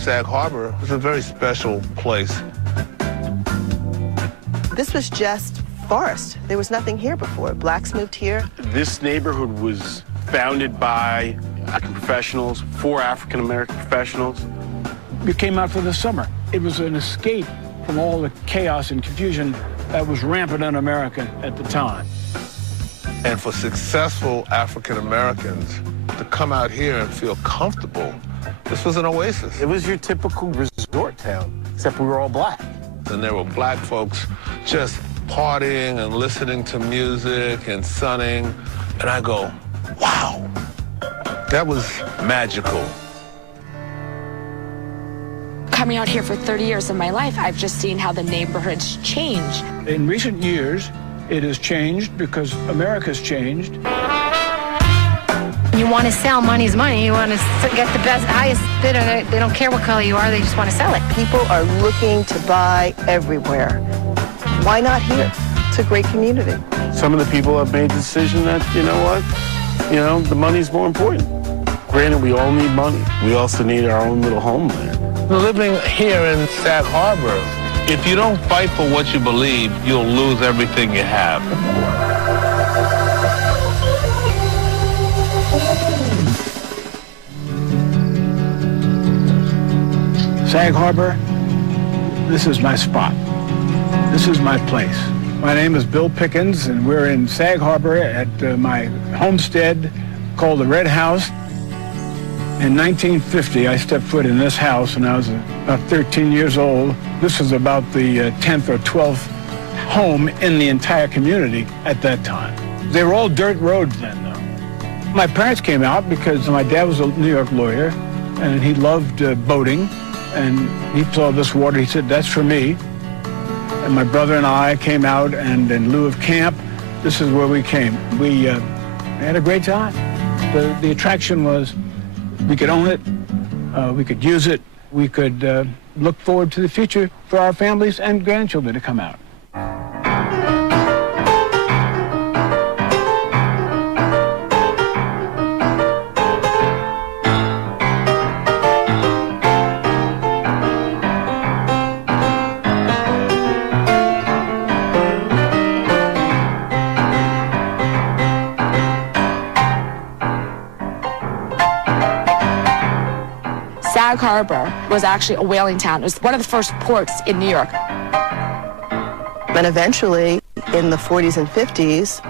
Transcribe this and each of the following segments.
Sag Harbor is a very special place. This was just forest. There was nothing here before. Blacks moved here. This neighborhood was founded by African professionals, for African-American professionals. We came out for the summer. It was an escape from all the chaos and confusion that was rampant in America at the time. And for successful African Americans to come out here and feel comfortable, this was an oasis. It was your typical resort town, except we were all black. And there were black folks just partying and listening to music and sunning. And I go, wow, that was magical. Coming out here for 30 years of my life, I've just seen how the neighborhoods change. In recent years, it has changed because America's changed. You want to sell, money's money. You want to get the best, highest bidder. They don't care what color you are, they just want to sell it. People are looking to buy everywhere. Why not here? It's a great community. Some of the people have made the decision that, you know what, the money's more important. Granted, we all need money. We also need our own little homeland. Living here in Sag Harbor, if you don't fight for what you believe, you'll lose everything you have. Sag Harbor, this is my spot. This is my place. My name is Bill Pickens, and we're in Sag Harbor at my homestead called the Red House. In 1950, I stepped foot in this house when I was about 13 years old. This was about the 10th or 12th home in the entire community at that time. They were all dirt roads then, though. My parents came out because my dad was a New York lawyer, and he loved boating, and he saw this water. He said, that's for me. And my brother and I came out, and in lieu of camp, this is where we came. We had a great time. The attraction was we could own it, we could use it, we could look forward to the future for our families and grandchildren to come out. Sag Harbor was actually a whaling town. It was one of the first ports in New York. And eventually, in the 40s and 50s,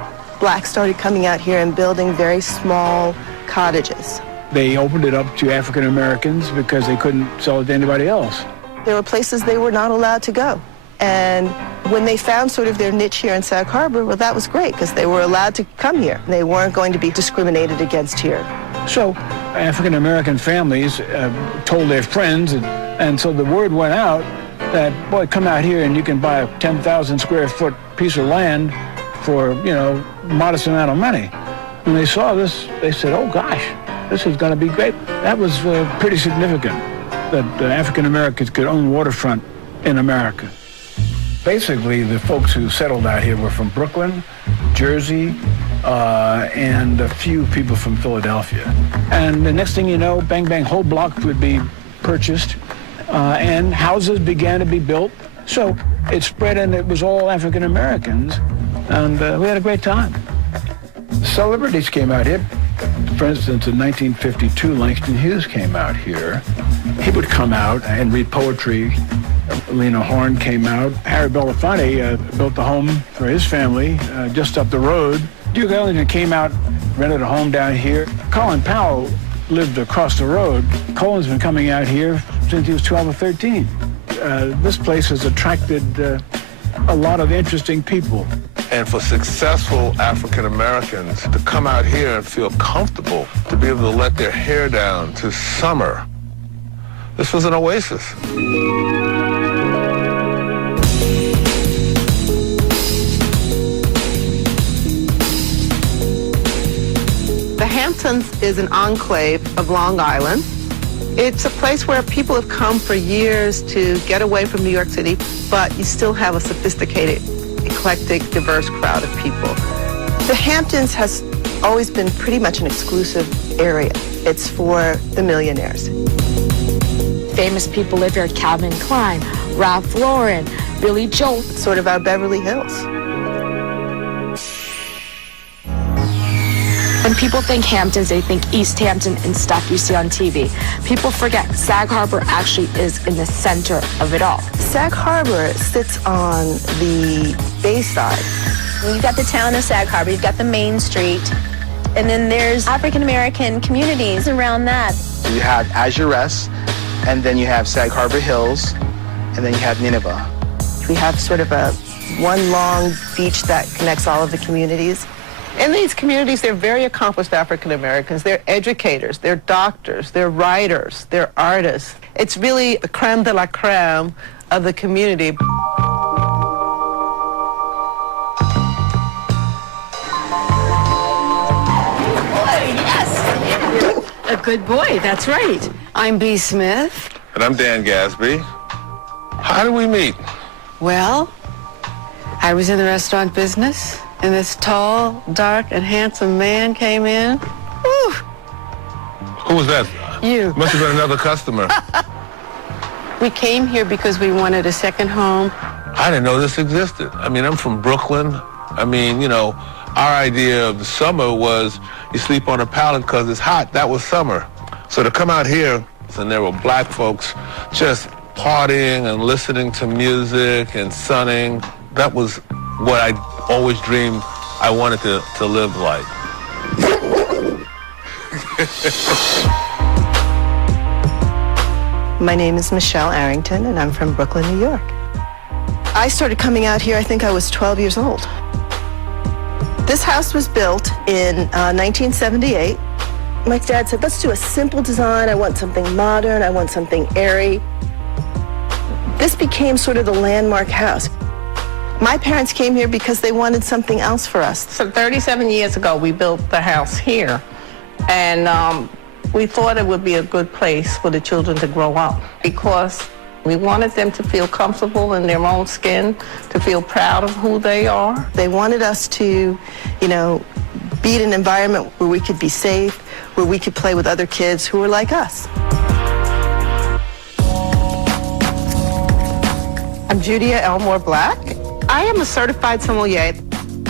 blacks started coming out here and building very small cottages. They opened it up to African Americans because they couldn't sell it to anybody else. There were places they were not allowed to go. And when they found sort of their niche here in Sag Harbor, well, that was great because they were allowed to come here. They weren't going to be discriminated against here. So African American families told their friends, and so the word went out that, boy, come out here and you can buy a 10,000 square foot piece of land for, modest amount of money. When they saw this, they said, oh gosh, this is going to be great. That was pretty significant, that African Americans could own waterfront in America. Basically, the folks who settled out here were from Brooklyn, Jersey, and a few people from Philadelphia. And the next thing you know, bang, bang, whole blocks would be purchased, and houses began to be built. So it spread, and it was all African Americans, and we had a great time. Celebrities came out here. For instance, in 1952, Langston Hughes came out here. He would come out and read poetry. Lena Horne came out. Harry Belafonte built a home for his family just up the road. Duke Ellington came out, rented a home down here. Colin Powell lived across the road. Colin's been coming out here since he was 12 or 13. This place has attracted a lot of interesting people. And for successful African Americans to come out here and feel comfortable, to be able to let their hair down, to summer, this was an oasis. The Hamptons is an enclave of Long Island. It's a place where people have come for years to get away from New York City, but you still have a sophisticated, eclectic, diverse crowd of people. The Hamptons has always been pretty much an exclusive area. It's for the millionaires. Famous people live here: Calvin Klein, Ralph Lauren, Billy Joel. It's sort of our Beverly Hills. When people think Hamptons, they think East Hampton and stuff you see on TV. People forget Sag Harbor actually is in the center of it all. Sag Harbor sits on the Bayside. You've got the town of Sag Harbor, you've got the main street, and then there's African-American communities around that. You have Azuress, and then you have Sag Harbor Hills, and then you have Nineveh. We have sort of one long beach that connects all of the communities. In these communities, they're very accomplished African Americans. They're educators, they're doctors, they're writers, they're artists. It's really the creme de la creme of the community. A good boy, that's right. I'm B. Smith. And I'm Dan Gasby. How did we meet? Well, I was in the restaurant business, and this tall, dark, and handsome man came in. Whew. Who was that? You. Must have been another customer. We came here because we wanted a second home. I didn't know this existed. I mean, I'm from Brooklyn. I mean, you know, our idea of the summer was you sleep on a pallet because it's hot. That was summer. So to come out here, and there were black folks just partying and listening to music and sunning, that was what I always dreamed I wanted to live like. My name is Michelle Arrington, and I'm from Brooklyn, New York. I started coming out here, I think I was 12 years old. This house was built in 1978. My dad said, let's do a simple design. I want something modern. I want something airy. This became sort of the landmark house. My parents came here because they wanted something else for us. So 37 years ago, we built the house here. And we thought it would be a good place for the children to grow up because we wanted them to feel comfortable in their own skin, to feel proud of who they are. They wanted us to, you know, be in an environment where we could be safe, where we could play with other kids who were like us. I'm Judia Elmore Black. I am a certified sommelier.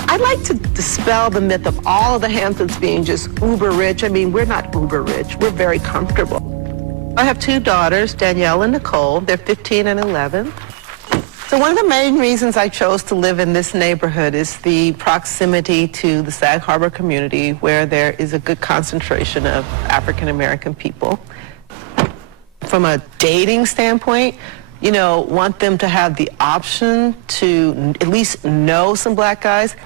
I'd like to dispel the myth of all of the Hamptons being just uber rich. I mean, we're not uber rich. We're very comfortable. I have two daughters, Danielle and Nicole. They're 15 and 11. So one of the main reasons I chose to live in this neighborhood is the proximity to the Sag Harbor community, where there is a good concentration of African American people. From a dating standpoint, you know, want them to have the option to at least know some black guys.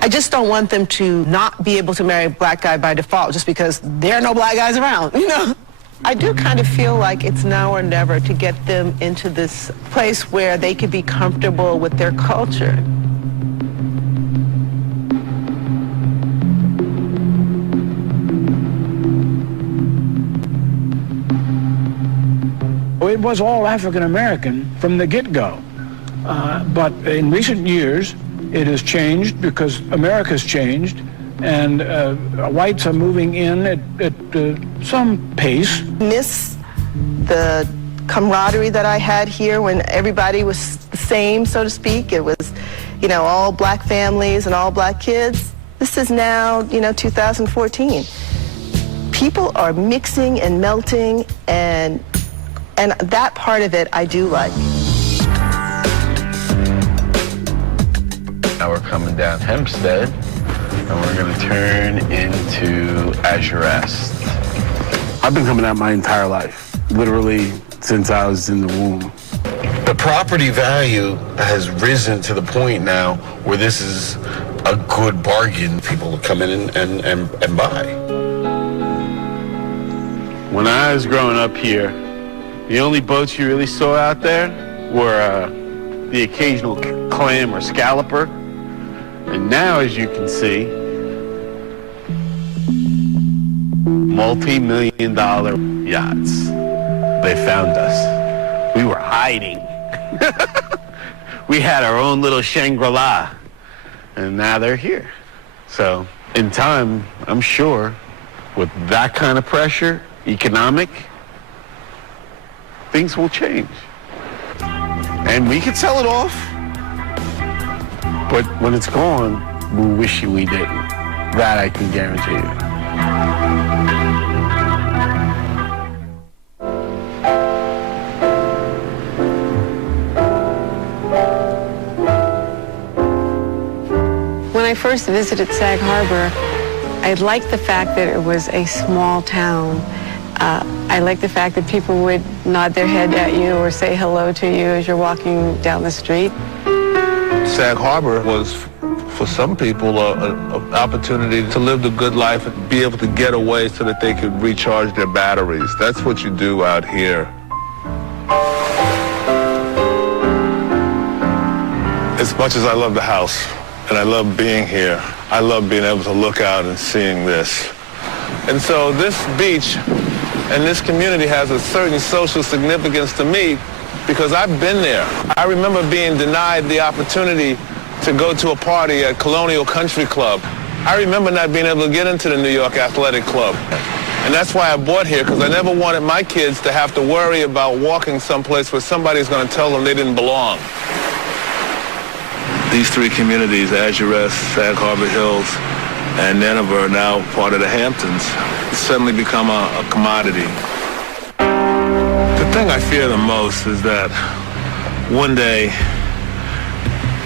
I just don't want them to not be able to marry a black guy by default just because there are no black guys around, you know? I do kind of feel like it's now or never to get them into this place where they could be comfortable with their culture. It was all African American from the get-go. But in recent years, it has changed because America's changed, and whites are moving in at some pace. Miss the camaraderie that I had here when everybody was the same, so to speak. It was, you know, all black families and all black kids. This is now, you know, 2014. People are mixing and melting, and that part of it I do like. Now we're coming down Hempstead, and we're gonna turn into Azurest. I've been coming out my entire life, literally since I was in the womb. The property value has risen to the point now where this is a good bargain. People come in and buy. When I was growing up here, the only boats you really saw out there were the occasional clam or scalloper. And now, as you can see, multi-million-dollar yachts. They found us. We were hiding. We had our own little Shangri-La, and now they're here. So, in time, I'm sure with that kind of pressure, economic, things will change. And we could sell it off, but when it's gone, we'll wish we didn't. That I can guarantee you. When I first visited Sag Harbor, I liked the fact that it was a small town. I liked the fact that people would nod their head at you or say hello to you as you're walking down the street. Sag Harbor was, for some people, an opportunity to live the good life and be able to get away so that they could recharge their batteries. That's what you do out here. As much as I love the house and I love being here, I love being able to look out and seeing this. And so this beach and this community has a certain social significance to me because I've been there. I remember being denied the opportunity to go to a party at Colonial Country Club. I remember not being able to get into the New York Athletic Club. And that's why I bought here, because I never wanted my kids to have to worry about walking someplace where somebody's going to tell them they didn't belong. These three communities, Azure Rest, Sag Harbor Hills, and Nineveh, are now part of the Hamptons. It's suddenly become a commodity. The thing I fear the most is that one day,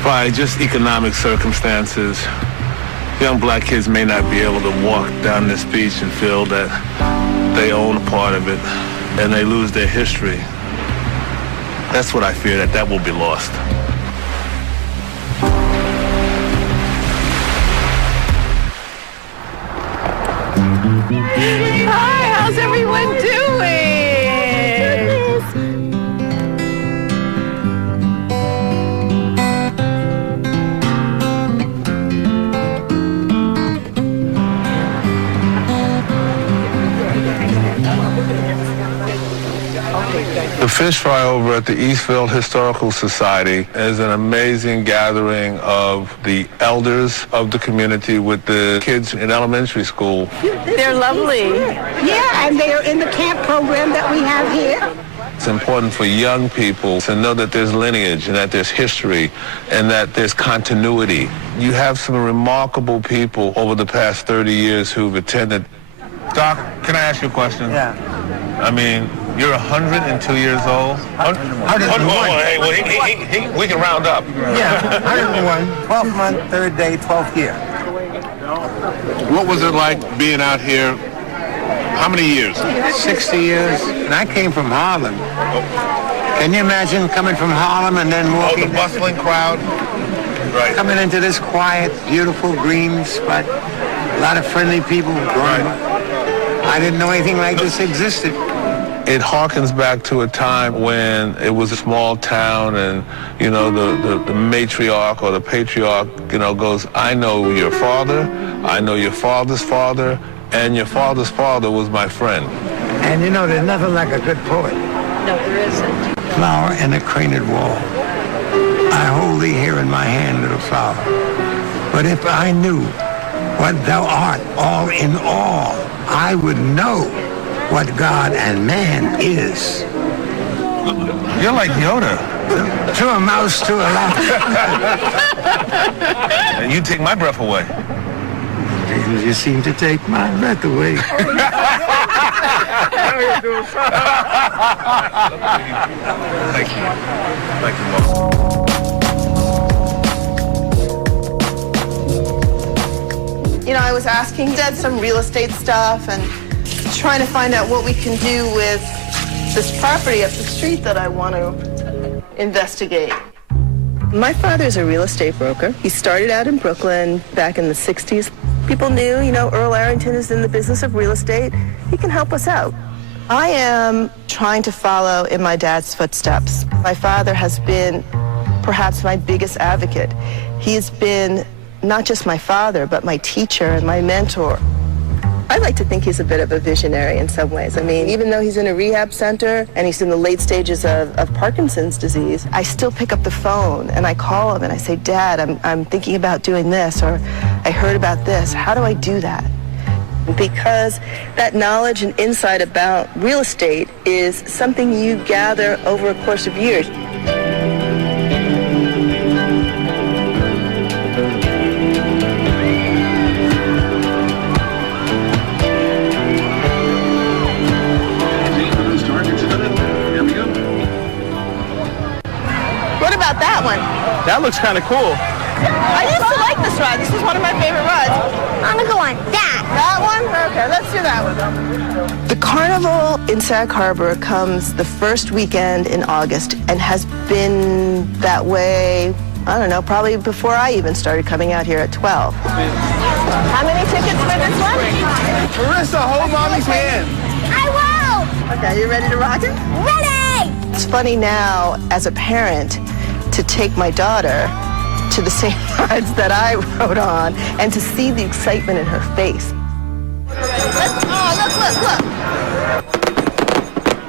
by just economic circumstances, young black kids may not be able to walk down this beach and feel that they own a part of it, and they lose their history. That's what I fear, that will be lost. Hi, how's everyone doing? The fish fry over at the Eastville Historical Society is an amazing gathering of the elders of the community with the kids in elementary school. They're lovely. Yeah, and they are in the camp program that we have here. It's important for young people to know that there's lineage and that there's history and that there's continuity. You have some remarkable people over the past 30 years who've attended. Doc, can I ask you a question? Yeah. I mean, you're 102 years old? 101. Hey, well, we can round up. Yeah, 101, 12th month, 3rd day, 12th year. What was it like being out here? How many years? 60 years, and I came from Harlem. Can you imagine coming from Harlem and then walking? Oh, the bustling crowd. Right. Coming into this quiet, beautiful green spot. A lot of friendly people growing up. I didn't know anything like this existed. It harkens back to a time when it was a small town and, you know, the matriarch or the patriarch, you know, goes, I know your father, I know your father's father, and your father's father was my friend. And you know, there's nothing like a good poet. No, there isn't. Flower in a craneed wall. I hold thee here in my hand, little flower. But if I knew what thou art, all in all, I would know what God and man is. You're like Yoda. To a mouse, to a lamb. And you take my breath away. Because you seem to take my breath away. Thank you. Thank you, Mom. You know, I was asking Dad some real estate stuff and trying to find out what we can do with this property up the street that I want to investigate. My father's a real estate broker. He started out in Brooklyn back in the 60s. People knew, you know, Earl Arrington is in the business of real estate. He can help us out. I am trying to follow in my dad's footsteps. My father has been perhaps my biggest advocate. He's been not just my father, but my teacher and my mentor. I like to think he's a bit of a visionary in some ways. I mean, even though he's in a rehab center and he's in the late stages of Parkinson's disease, I still pick up the phone and I call him and I say, Dad, I'm thinking about doing this, or I heard about this. How do I do that? because that knowledge and insight about real estate is something you gather over a course of years. What about that one? That looks kind of cool. I used to like this ride. This was one of my favorite rides. I'm gonna go on that. That one? Okay, let's do that one. The carnival in Sag Harbor comes the first weekend in August and has been that way, I don't know, probably before I even started coming out here at 12. How many tickets for this one? Marissa, hold mommy's hand. I will. Okay, you ready to rock it? Ready. It's funny now, as a parent, to take my daughter to the same rides that I rode on and to see the excitement in her face. Look.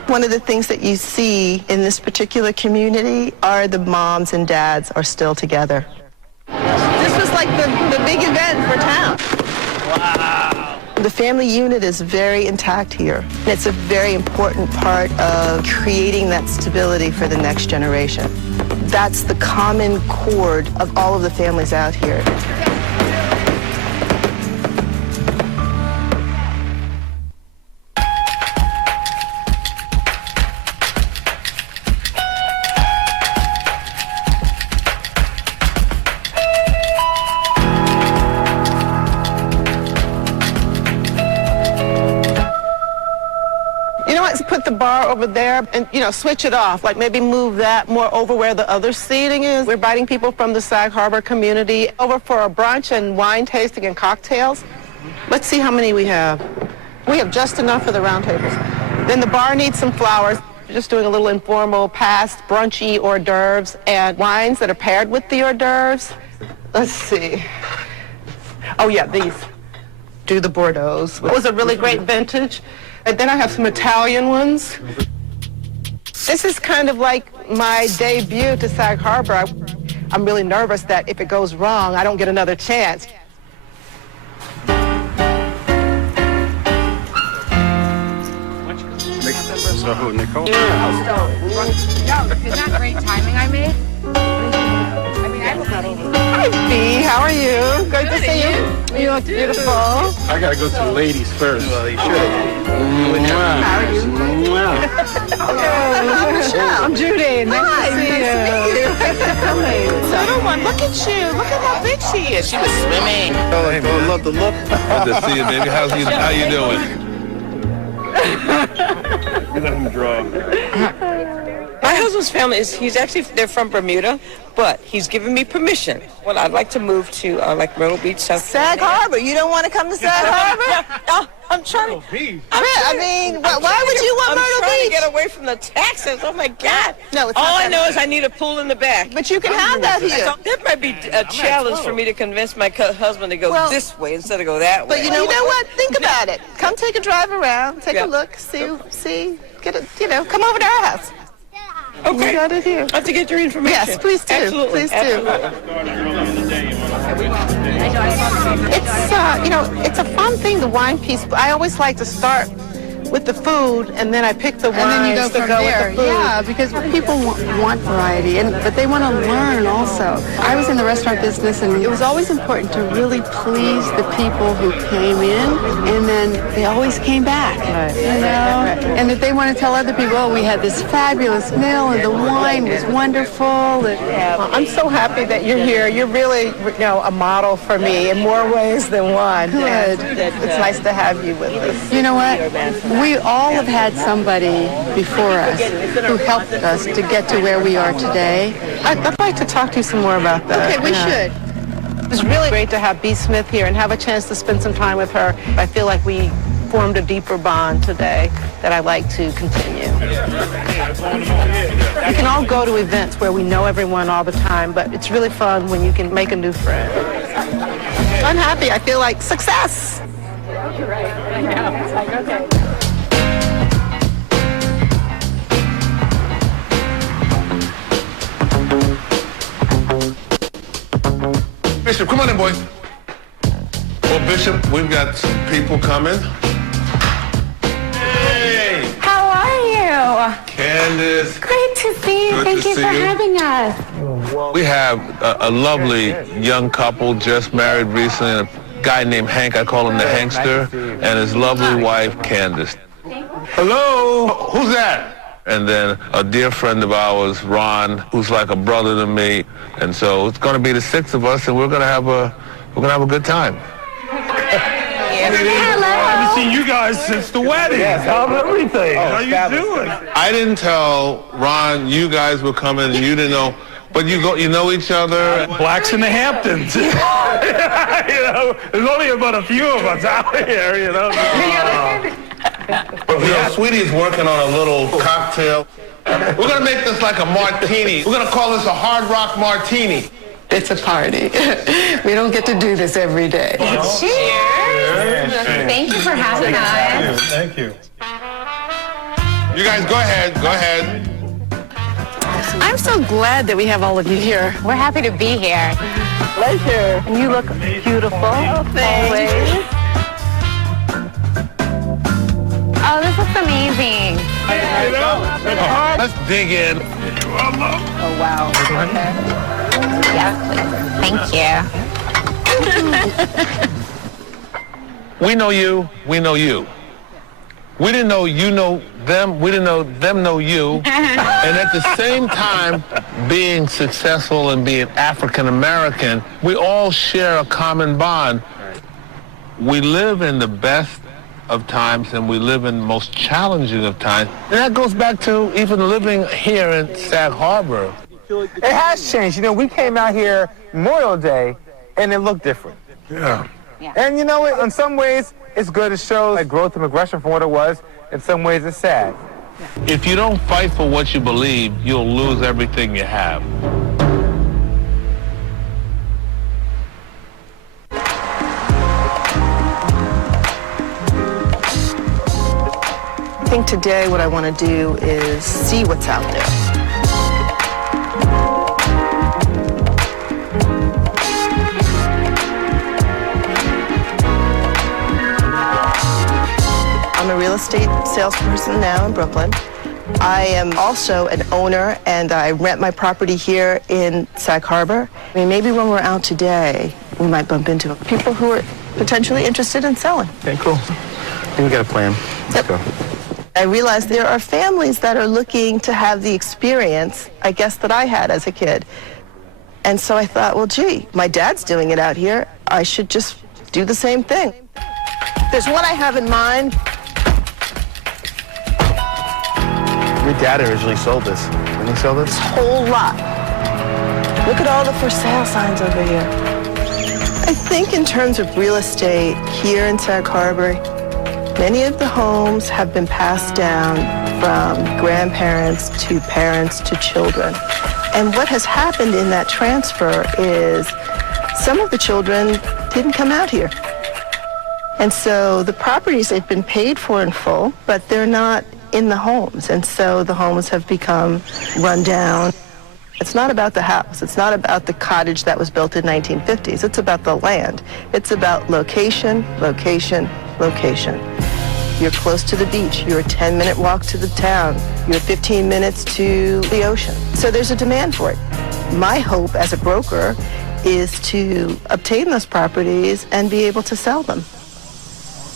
One of the things that you see in this particular community are the moms and dads are still together. This was like the big event for town. Wow. The family unit is very intact here. It's a very important part of creating that stability for the next generation. That's the common chord of all of the families out here. You know what? Put the bar over there and, switch it off. Like maybe move that more over where the other seating is. We're inviting people from the Sag Harbor community over for a brunch and wine tasting and cocktails. Let's see how many we have. We have just enough for the round tables. Then the bar needs some flowers. We're just doing a little informal past brunchy hors d'oeuvres and wines that are paired with the hors d'oeuvres. Let's see. Oh yeah, these. Do the Bordeaux. It was a really great vintage. And then I have some Italian ones. This is kind of like my debut to Sag Harbor. I'm really nervous that if it goes wrong, I don't get another chance. So who, Nicole? No, isn't that great timing I made? Hi, Bea. How are you? Good to see you. You look beautiful. I gotta go to the ladies first. Well, you should. How are you? Hello. I'm Judy. Nice to see you. Little one, look at you. Look at how big she is. She was swimming. Oh, I love the look. Good to see you, baby. How you doing? You let him draw. My husband's family they're from Bermuda, but he's given me permission. Well, I'd like to move to like Myrtle Beach, South Sag Harbor. You don't want to come to Sag Harbor? No, I'm trying. Why would you want Myrtle Beach? I'm trying to get away from the taxes. Oh my God! No, it's all not I know is I need a pool in the back. But you can have that here. That might be a challenge for me to convince my husband to go this way instead of go that way. But you know what? Think about it. Come take a drive around. Take a look. See. Get it. Come over to our house. Okay. We got it here. I have to get your information. Yes, please do. Absolutely. Please do. It's a fun thing, the wine piece. I always like to start with the food, and then I pick the wines And then you go to from go there. with the food. Yeah, because people want variety, but they want to learn also. I was in the restaurant business, and it was always important to really please the people who came in, and then they always came back. Right. And that they want to tell other people, oh, we had this fabulous meal, and the wine was wonderful. I'm so happy that you're here. You're really, a model for me in more ways than one. Good. It's nice to have you with us. You know what? We all have had somebody before us who helped us to get to where we are today. I'd like to talk to you some more about that. Okay, we should. It's really great to have Bea Smith here and have a chance to spend some time with her. I feel like we formed a deeper bond today that I'd like to continue. We can all go to events where we know everyone all the time, but it's really fun when you can make a new friend. I'm happy. I feel like success. You're right. I know. It's like, okay. Bishop, come on in, boy. Well, Bishop, we've got some people coming. Hey! How are you? Candace. Great to see you. Good Thank to you see for you. having us. We have a lovely young couple just married recently, a guy named Hank, I call him the Hankster, and his lovely wife, Candace. Hello? Who's that? And then a dear friend of ours, Ron, who's like a brother to me. And so it's going to be the 6 of us, and we're going to have a good time. I haven't seen you guys since the wedding. Yes, how's everything? How you doing? I didn't tell Ron you guys were coming, and you didn't know. But you know each other. Blacks in the Hamptons. You know, there's only about a few of us out here, you know. But Sweetie's working on a little cocktail. We're going to make this like a martini. We're going to call this a Hard Rock Martini. It's a party. We don't get to do this every day. Cheers. Thank you for having us. Thank you. You guys go ahead. Go ahead. I'm so glad that we have all of you here. We're happy to be here. Pleasure. And you look beautiful. Oh, Always. Oh, this looks amazing. Let's dig in. Oh, wow. Okay. Yeah, thank you. We know you. We know you. We didn't know you know them. We didn't know them know you. And at the same time, being successful and being African American, we all share a common bond. We live in the best of times and we live in the most challenging of times. And that goes back to even living here in Sag Harbor. It has changed. You know, we came out here Memorial Day and it looked different. Yeah. And you know what? In some ways, it's good. It shows like growth and progression from what it was. In some ways, it's sad. If you don't fight for what you believe, you'll lose everything you have. I think today what I want to do is see what's out there. I'm a real estate salesperson now in Brooklyn. I am also an owner, and I rent my property here in Sag Harbor. I mean, maybe when we're out today, we might bump into people who are potentially interested in selling. Okay, cool. I think we got a plan. Let's go. I realize there are families that are looking to have the experience, I guess, that I had as a kid. And so I thought, well, gee, my dad's doing it out here. I should just do the same thing. There's one I have in mind. Your dad originally sold this. Didn't he sell this? Whole lot. Look at all the for sale signs over here. I think in terms of real estate here in Sag Harbor, many of the homes have been passed down from grandparents to parents to children. And what has happened in that transfer is some of the children didn't come out here. And so the properties, they've been paid for in full, but they're not in the homes. And so the homes have become run down. It's not about the house. It's not about the cottage that was built in 1950s. It's about the land. It's about location, location, location. You're close to the beach. You're a 10-minute walk to the town. You're 15 minutes to the ocean. So there's a demand for it. My hope as a broker is to obtain those properties and be able to sell them.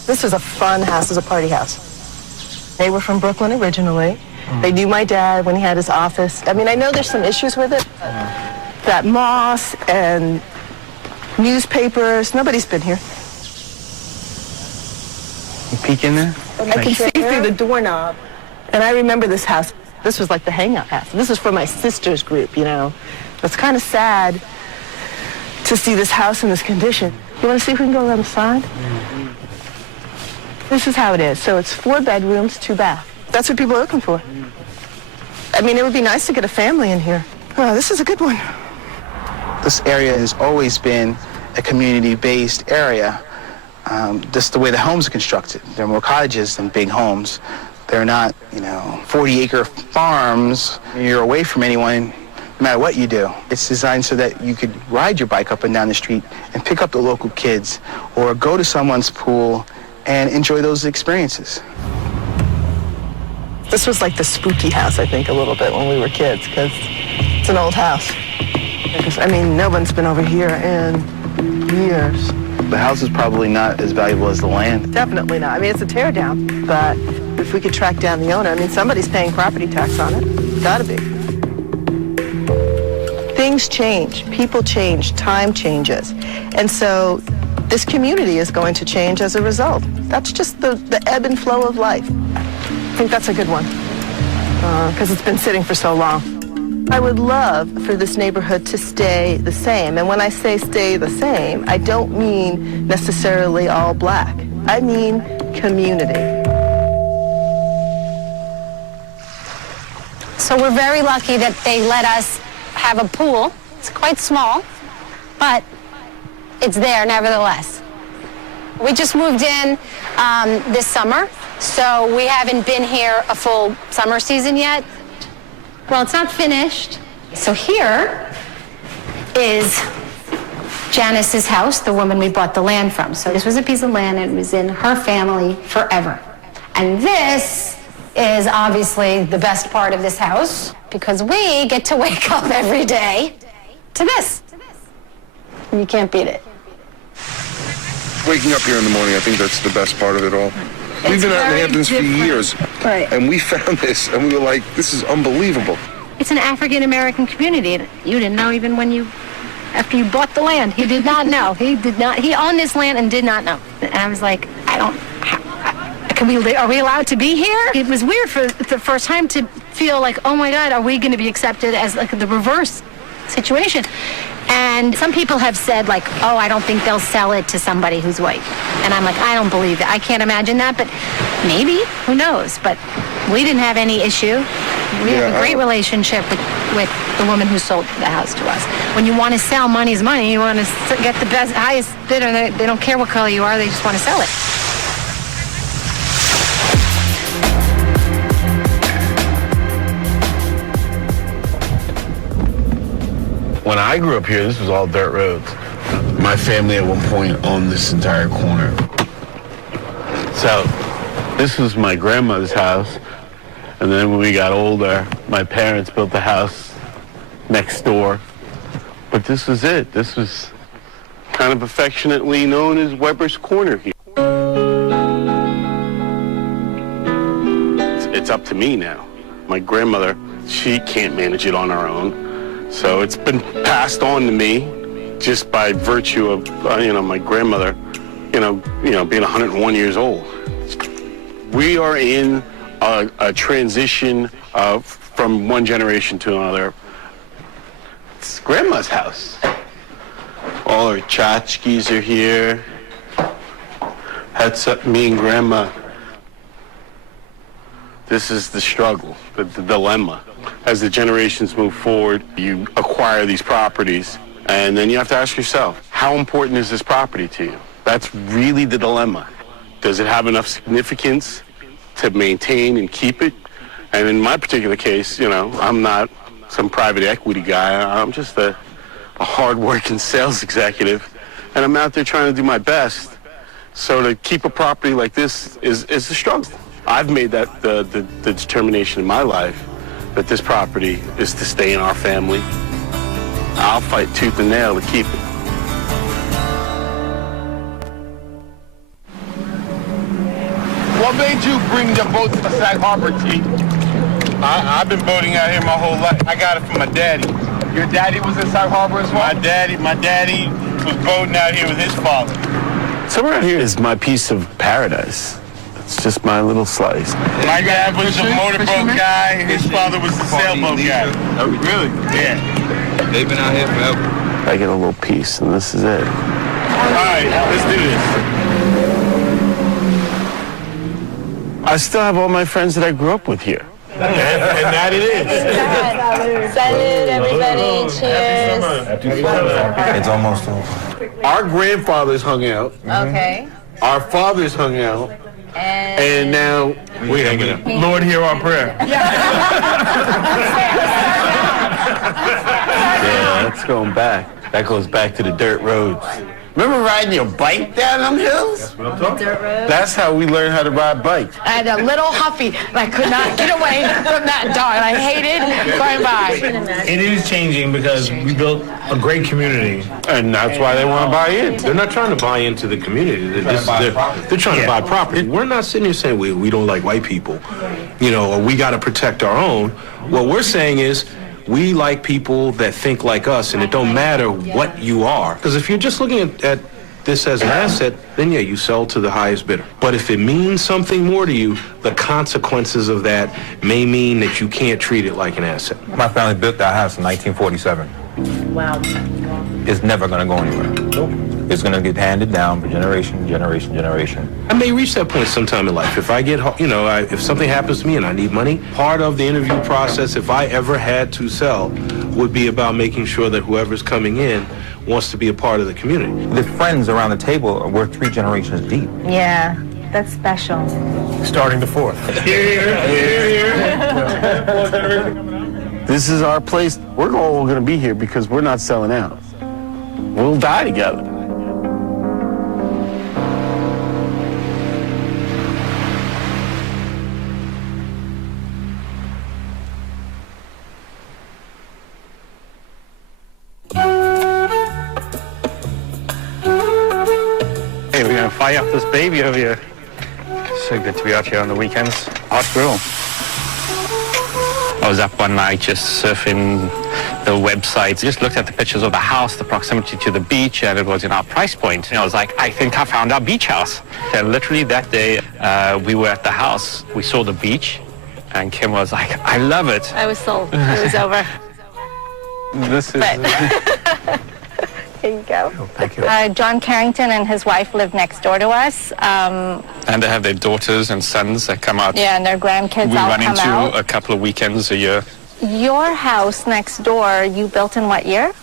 This is a fun house. It's a party house. They were from Brooklyn originally. They knew my dad when he had his office. I mean, I know there's some issues with it. That moss and newspapers, nobody's been here. You peek in there? I can see through the doorknob. And I remember this house. This was like the hangout house. This is for my sister's group, you know. It's kind of sad to see this house in this condition. You want to see if we can go around the side? This is how it is. So it's 4 bedrooms, 2 baths. That's what people are looking for. I mean, it would be nice to get a family in here. Oh, this is a good one. This area has always been a community-based area. Just the way the homes are constructed. There are more cottages than big homes. They're not, 40-acre farms. You're away from anyone no matter what you do. It's designed so that you could ride your bike up and down the street and pick up the local kids or go to someone's pool and enjoy those experiences. This was like the spooky house, I think, a little bit when we were kids, because it's an old house. I mean, no one's been over here in years. The house is probably not as valuable as the land. Definitely not. I mean, it's a tear down, but if we could track down the owner, I mean, somebody's paying property tax on it. Gotta be. Things change, people change, time changes. And so this community is going to change as a result. That's just the ebb and flow of life. I think that's a good one, because it's been sitting for so long. I would love for this neighborhood to stay the same. And when I say stay the same, I don't mean necessarily all black. I mean community. So we're very lucky that they let us have a pool. It's quite small, but it's there nevertheless. We just moved in this summer, so we haven't been here a full summer season yet. Well, it's not finished. So here is Janice's house, the woman we bought the land from. So this was a piece of land and it was in her family forever. And this is obviously the best part of this house because we get to wake up every day to this. And you can't beat it. Waking up here in the morning, I think that's the best part of it all. We've been out in the Hamptons for years, right. And we found this, and we were like, this is unbelievable. It's an African-American community. And you didn't know even after you bought the land. He did not know. He owned this land and did not know. And I was like, are we allowed to be here? It was weird for the first time to feel like, oh my God, are we going to be accepted as like the reverse situation? And some people have said like, oh, I don't think they'll sell it to somebody who's white. And I'm like, I don't believe it. I can't imagine that, but maybe, who knows? But we didn't have any issue. We have a great relationship with the woman who sold the house to us. When you want to sell, money's money. You want to get the best, highest bidder. They don't care what color you are. They just want to sell it. When I grew up here, this was all dirt roads. My family at one point owned this entire corner. So this was my grandmother's house. And then when we got older, my parents built the house next door. But this was it. This was kind of affectionately known as Weber's Corner here. It's up to me now. My grandmother, she can't manage it on her own. So it's been passed on to me just by virtue of, my grandmother, being 101 years old. We are in a transition from one generation to another. It's Grandma's house. All her tchotchkes are here. That's me and Grandma. This is the struggle, the dilemma. As the generations move forward, you acquire these properties, and then you have to ask yourself, how important is this property to you? That's really the dilemma. Does it have enough significance to maintain and keep it? And in my particular case, I'm not some private equity guy. I'm just a hard-working sales executive, and I'm out there trying to do my best. So to keep a property like this is a struggle. I've made that the determination in my life that this property is to stay in our family. I'll fight tooth and nail to keep it. What made you bring your boat to Sag Harbor, T? I've been boating out here my whole life. I got it from my daddy. Your daddy was in Sag Harbor as well? My daddy was boating out here with his father. Somewhere out here is my piece of paradise. It's just my little slice. My dad was a motorboat guy, his father was a sailboat guy. Oh, really? Yeah. They've been out here forever. I get a little piece, and this is it. All right, let's do this. I still have all my friends that I grew up with here. And that it is. Salud, everybody. Cheers. It's almost over. Our grandfathers hung out. Okay. Our fathers hung out. And now we hanging out. Lord, hear our prayer. Yeah, that's going back. That goes back to the dirt roads. Remember riding your bike down them hills? Dirt road. That's how we learned how to ride bikes. I had a little huffy, and I could not get away from that dog, and I hated going by. It is changing because we built a great community. And that's why they want to buy in. They're not trying to buy into the community. They're trying to buy property. We're not sitting here saying we don't like white people, or we got to protect our own. What we're saying is we like people that think like us, and it don't matter what you are. Because if you're just looking at this as an asset, then yeah, you sell to the highest bidder. But if it means something more to you, the consequences of that may mean that you can't treat it like an asset. My family built that house in 1947. Wow. It's never going to go anywhere. Nope. It's going to get handed down for generation. I may reach that point sometime in life. If I get, if something happens to me and I need money, part of the interview process, if I ever had to sell, would be about making sure that whoever's coming in wants to be a part of the community. The friends around the table were 3 generations deep. Yeah, that's special. Starting the 4th. Here. This is our place. We're all going to be here because we're not selling out. We'll die together. Hey, we're gonna fire up this baby over here. So good to be out here on the weekends. Art Grill. I was up one night just surfing the websites, just looked at the pictures of the house, the proximity to the beach, and it was in our price point. And I was like, I think I found our beach house. And literally that day, we were at the house, we saw the beach, and Kim was like, I love it. I was sold. It was over. This is... Here you go. Oh, thank you. John Carrington and his wife live next door to us. And they have their daughters and sons that come out. Yeah, and their grandkids we all run come into out. a couple of weekends a year. Your house next door, you built in what year?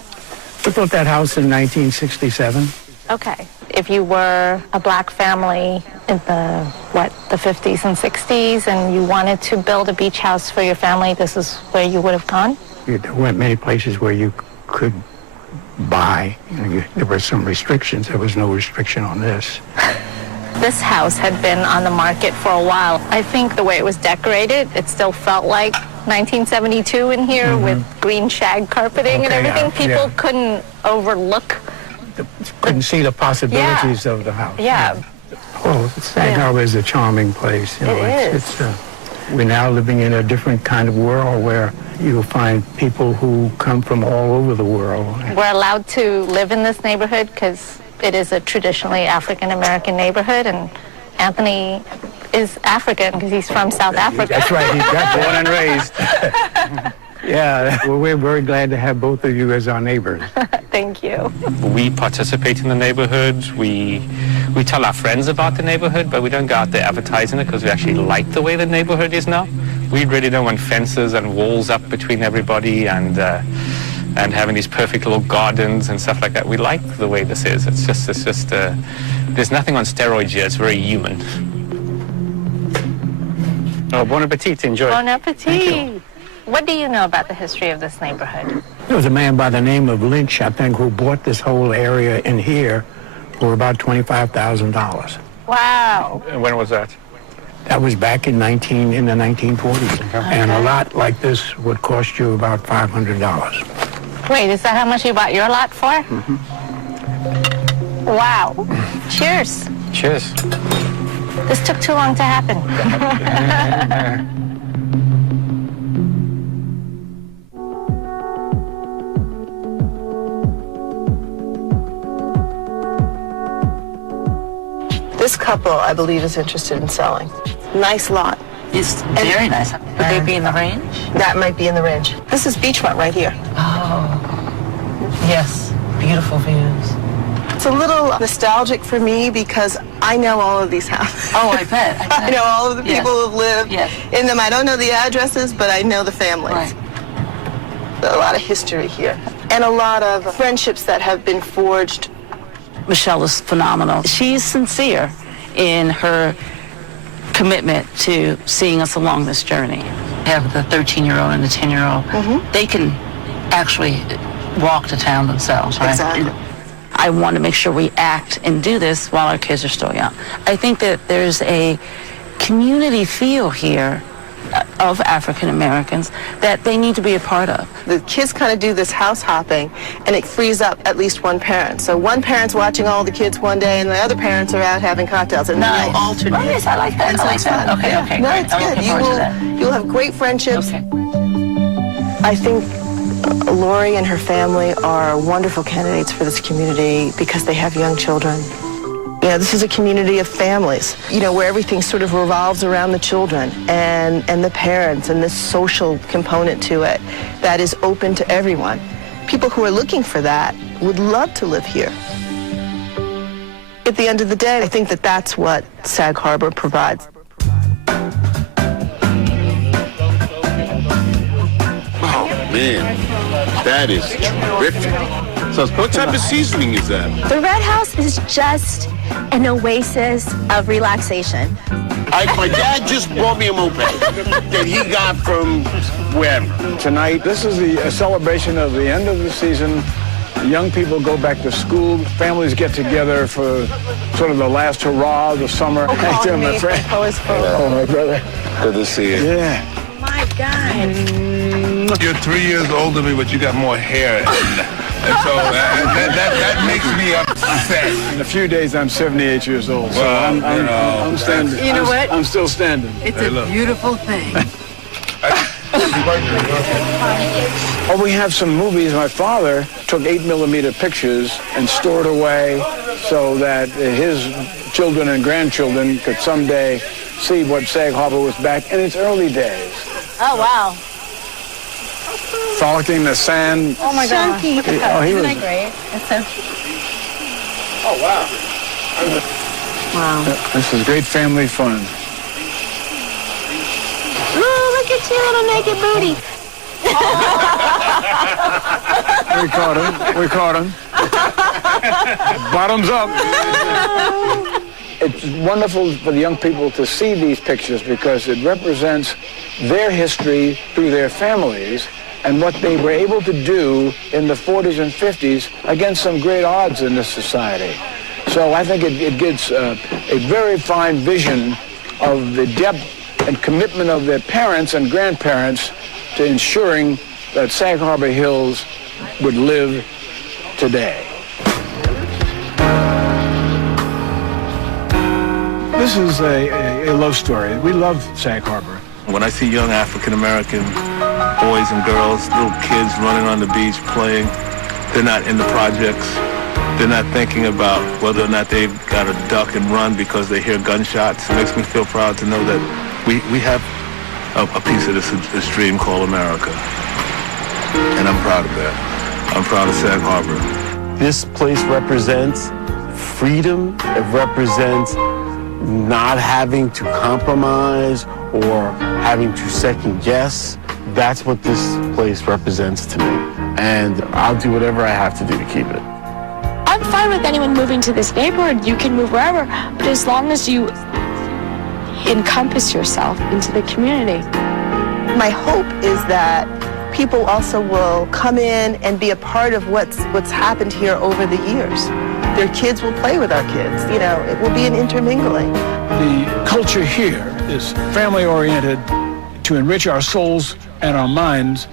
We built that house in 1967. Okay. If you were a black family in the 50s and 60s, and you wanted to build a beach house for your family, this is where you would have gone? There weren't many places where you could buy. There were some restrictions. There was no restriction on this. This house had been on the market for a while. I think the way it was decorated, it still felt like 1972 in here with green shag carpeting and everything. People couldn't overlook. Couldn't see the possibilities of the house. Yeah. Oh, Sag Harbor is a charming place. We're now living in a different kind of world where you'll find people who come from all over the world. We're allowed to live in this neighborhood because it is a traditionally African-American neighborhood, and Anthony is African because he's from South Africa. That's right, he's got born and raised. Yeah, well, we're very glad to have both of you as our neighbors. Thank you. We participate in the neighborhood. We tell our friends about the neighborhood, but we don't go out there advertising it because we actually like the way the neighborhood is now. We really don't want fences and walls up between everybody and having these perfect little gardens and stuff like that. We like the way this is. It's just there's nothing on steroids here. It's very human. Oh, bon appetit. Enjoy. Bon appetit. What do you know about the history of this neighborhood? There was a man by the name of Lynch, I think, who bought this whole area in here for about $25,000. Wow. And when was that? That was back in the 1940s. Okay. And a lot like this would cost you about $500. Wait, is that how much you bought your lot for? Mm-hmm. Wow. Cheers. Cheers. This took too long to happen. This couple, I believe, is interested in selling. Nice lot. It's very nice. Would they be in the range? That might be in the range. This is beachfront right here. Oh, yes. Beautiful views. It's a little nostalgic for me because I know all of these houses. Oh, I bet. I know all of the people who've lived Yes. in them. I don't know the addresses, but I know the families. Right. A lot of history here and a lot of friendships that have been forged. Michelle is phenomenal. She's sincere in her commitment to seeing us along this journey. I have the 13-year-old and the 10-year-old. They can actually walk to town themselves, right? Exactly. I want to make sure we act and do this while our kids are still young. I think that there's a community feel here of African Americans that they need to be a part of. The kids kind of do this house hopping, and it frees up at least one parent. So one parent's watching all the kids one day, and the other parents are out having cocktails, and then you'll alternate. Nice, I like that. And so it's fun. Okay, okay. No, great. it's I'm good. looking forward to that. You'll have great friendships. Okay. I think Lori and her family are wonderful candidates for this community because they have young children. You know, this is a community of families, you know, where everything sort of revolves around the children and the parents and this social component to it that is open to everyone. People who are looking for that would love to live here. At the end of the day, I think that that's what Sag Harbor provides. Oh, man, that is terrific. So what type of seasoning is that? The Red House is just an oasis of relaxation. My dad just bought me a moped that he got from wherever. Tonight, this is a celebration of the end of the season. Young people go back to school. Families get together for sort of the last hurrah of the summer. How you doing, my friend? Oh, my brother. Good to see you. Yeah. My God. You're 3 years older than me, but you got more hair. And so that makes me upset. In a few days, I'm 78 years old, so Well, I'm standing. You know what? I'm still standing. It's a beautiful thing. Oh, we have some movies. My father took 8mm pictures and stored away so that his children and grandchildren could someday see what Sag Harbor was back in its early days. Oh, wow. Frolicking in the sand. Oh, my God. He Isn't was- that great? It's so... Oh, wow. Wow. This is great family fun. Ooh, look at your little naked booty. We caught him. We caught him. Bottoms up. It's wonderful for the young people to see these pictures because it represents their history through their families and what they were able to do in the 40s and 50s against some great odds in this society. So I think it gives a very fine vision of the depth and commitment of their parents and grandparents to ensuring that Sag Harbor Hills would live today. This is a love story. We love Sag Harbor. When I see young African-American boys and girls, little kids running on the beach playing, they're not in the projects. They're not thinking about whether or not they've got to duck and run because they hear gunshots. It makes me feel proud to know that we have a piece of this dream called America. And I'm proud of that. I'm proud of Sag Harbor. This place represents freedom. It represents not having to compromise or having to second guess. That's what this place represents to me. And I'll do whatever I have to do to keep it. I'm fine with anyone moving to this neighborhood. You can move wherever, but as long as you encompass yourself into the community. My hope is that people also will come in and be a part of what's happened here over the years. Their kids will play with our kids. You know, it will be an intermingling. The culture here is family-oriented to enrich our souls and our minds